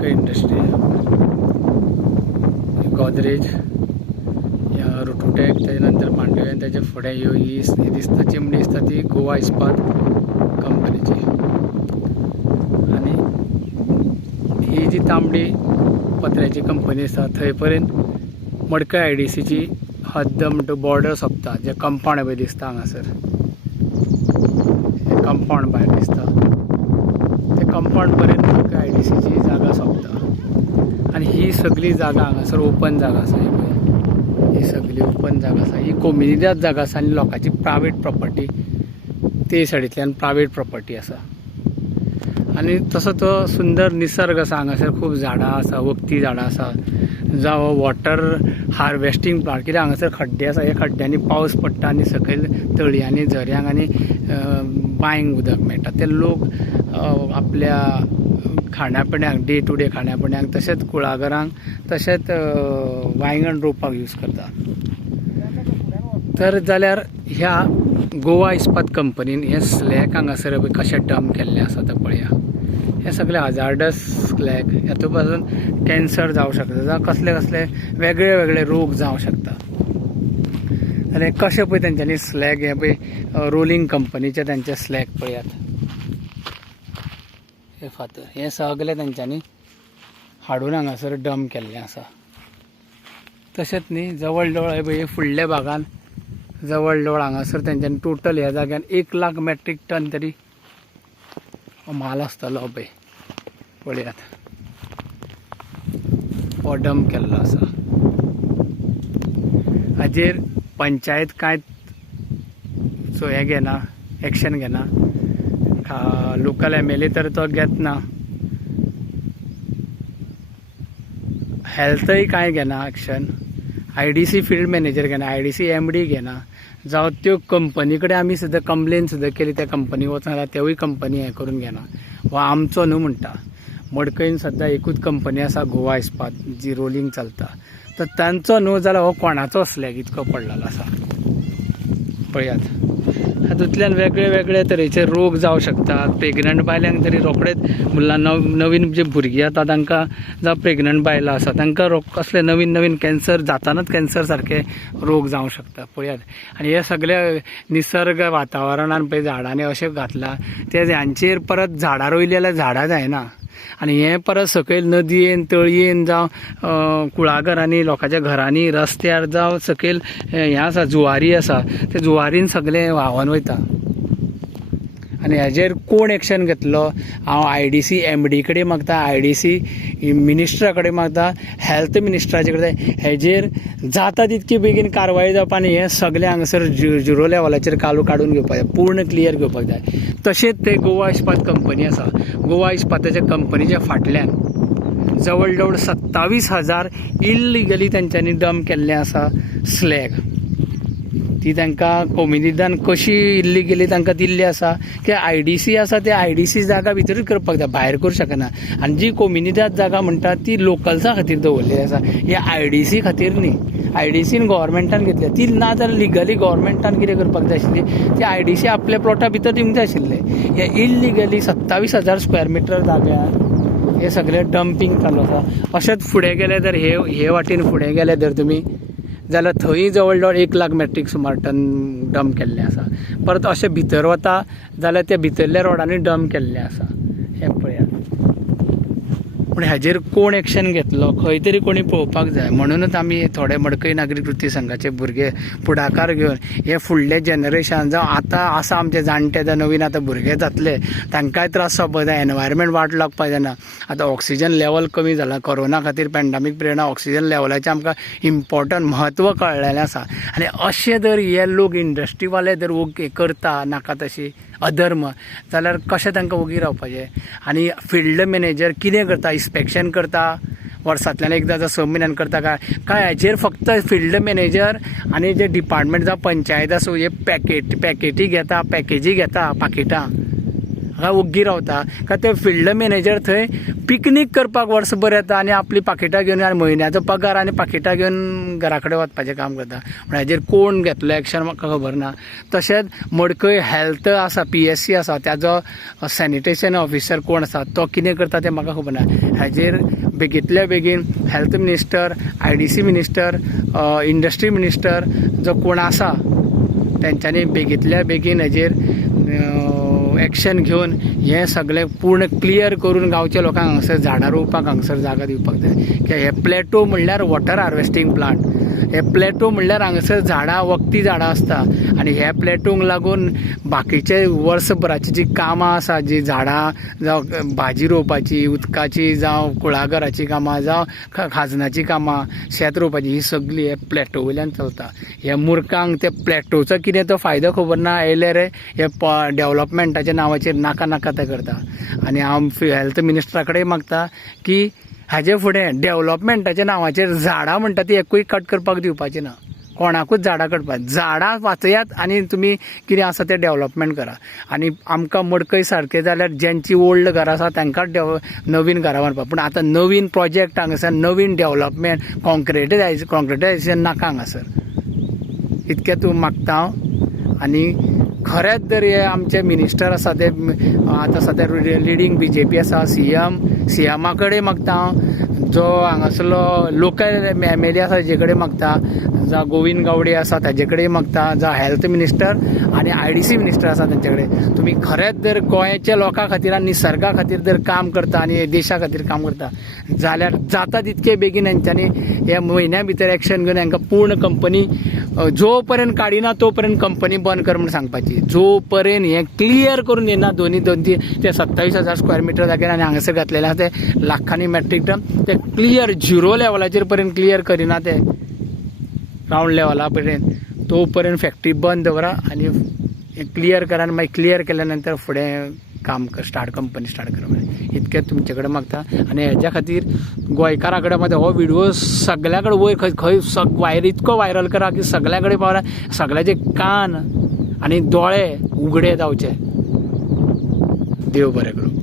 मडकय इंडस्ट्री, गोदरेज, रुटुटेक, त्याच्या नंतर मांडवे, त्याच्या फुडें ही दिसता चिमणी दिसता ती गोवा इस्पात कंपनीची. आणि ही जी तांबडी पत्र्याची कंपनी आसा थंय पर्यंत मडकय IDCची हद्द म्हणटा बॉर्डर सोंपता. जे कंपाउंड पळय दिसता हांगासर, हे कंपाउंड भायर दिसता, ते कंपाउंड पर्यंत मडकय IDCची जागा सोंपता. आणि ही सगळी जागा हांगासर ओपन जागा आसा. ही सगळी ओपन जागा आसा, ही कम्युनिटीच जागा आसा आनी लोकांची प्रायवेट प्रॉपर्टी ते सायडींतल्यान प्रायवेट प्रॉपर्टी आसा. आनी तसो तो सुंदर निसर्ग आसा. हांगासर खूब झाडां आसा, वखदी झाडां आसा, जावं वॉटर हार्वेस्टींग प्लांट, कित्याक हांगासर खड्डे आसा. ह्या खड्ड्यांनी पावस पडटा आनी सकयल तळयांनी झऱ्यांक आनी बांयक उदक मेळटा. ते लोक आपल्या खाण्यापिण्याक, डे टू डे खाण्यापिण्याक, तशेंच कुळागरांक, तशेंच वांयगण रोवपाक यूज करता. तर जाल्यार ह्या गोवा इस्पात कंपनीन हे स्लॅग हांगासर कशें डंप केल्लें आसा तें पळया. हे सगळे हजार्डस स्लॅग, हातूंत पासून कॅन्सर जावं शकता, जावं कसले कसले वेगळे वेगळे रोग जावं शकता. आनी कशें पळय तेंच्यांनी स्लॅग, हे पळय रोलिंग कंपनीचे तेंचे स्लॅग पळयात. हे फातर हे सगळे तेंच्यांनी हाडून हांगासर डंप केल्लें आसा. तशेंच न्ही जवळ जवळ हे पळय फुडल्या भागान जवळ जवळ हांगासर तेंच्यांनी टोटल ह्या जाग्यान 1 लाख मेट्रीक टन तरी माल आसतलो पळय. पळयात हो डंप केल्लो आसा. हाजेर पंचायत कांय हें घेना, एक्शन घेना. लोकल MLA तर तो घेत ना. हेल्थय कांय घेना एक्शन. IDC फील्ड मॅनेजर घेना, IDC MD घेना. जावं त्यो कंपनी कडेन आमी सुद्दां कंप्लेन सुद्दां केली, त्या कंपनी वचून जाल्यार तेवूय कंपनी हें करून घेना. हो आमचो न्हू म्हणटा. मडकयन सद्दां एकूच कंपनी आसा गोवा इस्पात जी रोलिंग चलता. तर तांचो न्हू जाल्यार हो कोणाचो स्लॅग इतको पडलेलो आसा पळयात. हातूंतल्यान वेगळे वेगळे तरेचे रोग जावं शकतात. प्रेग्नंट बायलांक तरी रोखडेच नवीन जे भुरगीं जाता तांकां, जावं प्रेग्नंट बायलां आसा तांकां कसले नवीन नवीन कॅन्सर जातानाच कॅन्सर सारके रोग जावं शकता पळयात. आनी हे सगळे निसर्ग वातावरणान पळय झाडांनी अशें घातलां, ते ह्यांचेर परत झाडां रोयली जाल्यार झाडां जायना. आनी हें परत सकयल नदयेन, तळयेन, जावं कुळागरांनी, लोकांच्या घरांनी, रस्त्यार, जावं सकयल हें आसा जुवारी आसा, ते जुवारीन सगळें व्हांवोन वयता. आनी हाजेर कोण एक्शन घेतलो? हांव IDC MD कडेन मागता, IDC मिनिस्टरा कडेन मागता, हेल्थ मिनिस्टराचे कडेन. हेजेर जाता तितकी बेगीन कारवाय जावपा आनी हें सगळें हांगासर झिरो लेवलाचेर काडून घेवपाक जाय, पूर्ण क्लियर घेवपाक जाय. तशेंच ते गोवा इस्पात कंपनी आसा, गोवा इस्पाताच्या कंपनीच्या फाटल्यान जवळ जवळ 27,000 इल्लिगली तेंच्यांनी डंप केल्लें आसा स्लॅग. ती तांकां कम्युनिटीन कशी इल्लिगली तांकां दिल्ली आसा की IDC आसा ते IDC जागा भितरूच करपाक जाय, भायर करूं शकना. आनी जी कम्युनिटीच जागा म्हणटा ती लोकल्सां खातीर दवरलेली आसा, हे IDC खातीर न्ही. IDCन गव्हर्मेंटान घेतल्या ती, ना जाल्यार लिगली गव्हर्मेंटान कितें करपाक जाय आशिल्ली, ती IDC आपल्या प्लॉटा भितर दिवंक जाय आशिल्लें. हे इल्लिगली 27,000 स्क्वेअर मिटर जाग्यार हे सगळें डंपिंग चालू आसा. अशेंच फुडें गेले तर हे वाटेन फुडें गेले जर तुमी जाल्यार थंय जवळ जवळ 1 लाख मेट्रीक सुमार टन डंप केल्लें आसा. परत अशें भितर वता जाल्यार त्या भितरल्या रोडांनी डंप केल्लें आसा. हें पळयात. पूण हाजेर कोण एक्शन घेतलो खंय तरी कोणी पळोवपाक जाय. म्हणूनच आमी थोडे मडकय नागरीक कृती संघाचे भुरगे फुडाकार घेवन हे फुडले जनरेशन, जावं आतां आसा आमचे जाणटे, जावं नवीन आतां भुरगे जातले, तांकांय त्रास जावपाक जाय, एनवायरमेंट वाट लागपाक जायना. आतां ऑक्सिजन लेवल कमी जाला, कोरोना खातीर पॅन्डेमीक पिरियडान ऑक्सिजन लेवलाचें आमकां इम्पॉर्टंट म्हत्व कळलेलें आसा. आनी अशें जर हे लोक इंडस्ट्रीवाले जर करता नाका तशी अधर्म, जाल्यार कशें तांकां वगी रावपाचें. आनी फिल्ड मॅनेजर कितें करता? इन्स्पेक्शन करता, वर्सांतल्यान एकदां जावं 6 म्हयन्यान करता काय हाजेर फक्त फिल्ड मॅनेजर आनी जे डिपार्टमेंट जावं पंचायत आसूं हे पॅकेजी घेता पाकिटां. हांगा ओग्गी रावता काय ते फिल्ड मॅनेजर थंय पिकनीक करपाक वर्सभर येता आनी आपली पाकिटां घेवन आनी म्हयन्याचो पगार आनी पाकिटां घेवन घरा कडेन वचपाचें काम करता. म्हण हाजेर कोण घेतलो एक्शन म्हाका खबर ना. तशेंच मडकय हेल्थ आसा, PSC आसा, त्याचो सॅनिटेशन ऑफिसर कोण आसा तो कितें करता तें म्हाका खबर ना. हाजेर बेगींतल्या बेगीन health minister, IDC minister, industry minister जो कोण आसा तेंच्यांनी बेगींतल्या बेगीन हाजेर एक्शन घेवन हें सगळें पूर्ण क्लियर करून गांवच्या लोकांक हांगासर झाडां रोवपाक हांगासर जागा दिवपाक जाय. कित्याक हे प्लॅटो म्हणल्यार वॉटर हार्वेस्टिंग प्लांट. हे प्लॅटो म्हणल्यार हांगासर झाडां, वखदी झाडां आसता आनी ह्या प्लॅटोंक लागून बाकीचे वर्सभराची जी कामां आसा, जी झाडां जावं भाजी रोवपाची, उदकाची जावं कुळागराची कामां जावं खाजनाची कामां, शेत रोवपाची, ही सगळी हे प्लॅटो वयल्यान चलता. ह्या मुर्खांक त्या प्लॅटोचो कितें तो फायदो खबर ना, आयल्यार हे डेव्हलपमेंटाच्या नांवाचेर नाका नाका ते करता. आनी हांव हेल्थ मिनिस्टरा कडेन मागता की हाजे फुडें डेव्हलपमेंटाच्या नांवाचेर झाडां म्हणटा ती एकूय कट करपाक दिवपाची ना. कोणाकूच झाडां कटपाक, झाडां वाचयात आनी तुमी कितें आसा तें डेव्हलपमेंट करा. आनी आमकां मडकय सारकें जाल्यार जेंची ओल्ड घरां आसा तांकांच नवीन घरां बांदपाक. पूण आतां नवीन प्रोजेक्ट हांगासर, नवीन डेव्हलपमेंट, कॉन्क्रिटायझेशन नाका हांगासर. इतकें तूं मागता हांव. आनी खरेंच जर हे आमचे मिनिस्टर आसा ते आतां सद्या लिडींग BJP आसा, CMा कडेन मागता हांव, जो हांगासरलो लोकल MLA आसा ताजे कडेन मागता, जावं गोविंद गावडे आसा ताजे कडेन मागता, जावं हेल्थ मिनिस्टर आनी IDC मिनिस्टर आसा तांचे कडेन, तुमी खरेंच जर गोंयच्या लोकां खातीर आनी निसर्गा खातीर जर काम करता आनी देशा खातीर काम करता जाल्यार जाता तितके बेगीन हेंच्यांनी ह्या म्हयन्या भितर एक्शन घेवन हांकां पूर्ण कंपनी जो पर्यंत काडिना तो पर्यंत कंपनी बंद कर म्हणून सांगपाची. जो पर्यंत हें क्लियर करून येना दोन ते 27,000 स्क्वेअर मिटर जाग्यार आनी हांगासर घातलेले आसा ते लाखांनी मेट्रीक टन, ते क्लियर झिरो लेवलाचेर पर्यंत क्लियर करिना ते ग्रावंड लेवला पर्यंत, तो पर्यंत फॅक्टरी बंद दवरा आनी क्लियर करा. आनी मागीर क्लियर केल्या नंतर फुडें काम कंपनी स्टार्ट करा. इतकें तुमचे कडेन मागता. आनी हेज्या खातीर गोंयकारां कडेन मात हो व्हिडिओ सगल्या कडेन वयर खंय इतको व्हायरल करा की सगल्या कडेन पावला, सगळ्याचे कान आनी दोळे उगडे जावचे. देव बरें करूं.